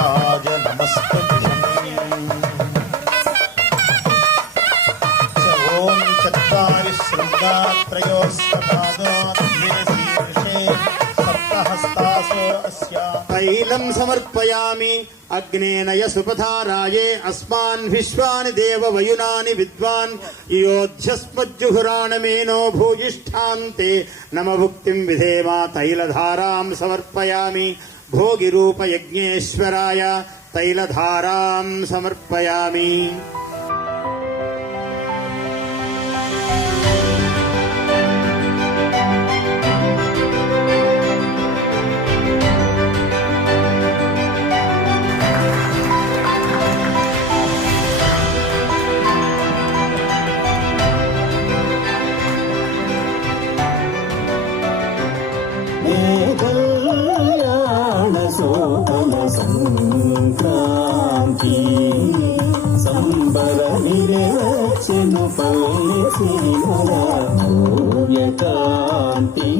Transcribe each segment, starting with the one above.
महाराज नमस्कृत्यम् स ॐ चत्वारि शृङ्गात्रयोस्तपादोद्वेशीर्षे सप्तहस्तासो अस्या। तैलं समर्पयामि अग्नेनय सुपधाराये अस्मान् विश्वानि देववयुनानि विद्वान्। योध्यस्मज्जुहुराणमेनो भूयिष्ठान्ते। नमभुक्तिम् विधेमा तैलधाराम् समर्पयामि। भोगिरूपयज्ञेश्वराय तैलधारां समर्पयामि సంక్రాంతి సంబర నిరచను పల్లెకాంతి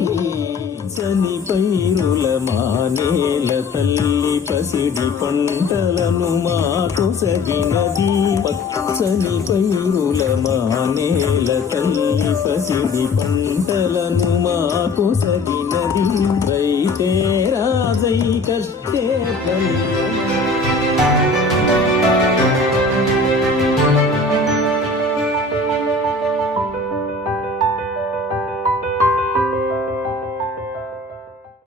సని పైరుల మానేల తల్లి పసిడి పంటలను మాకు సగినది పచ్చని పైరుల మానేల తల్లి పసిడి పంటలను మాకు సగినది రైతే రాజై కష్టే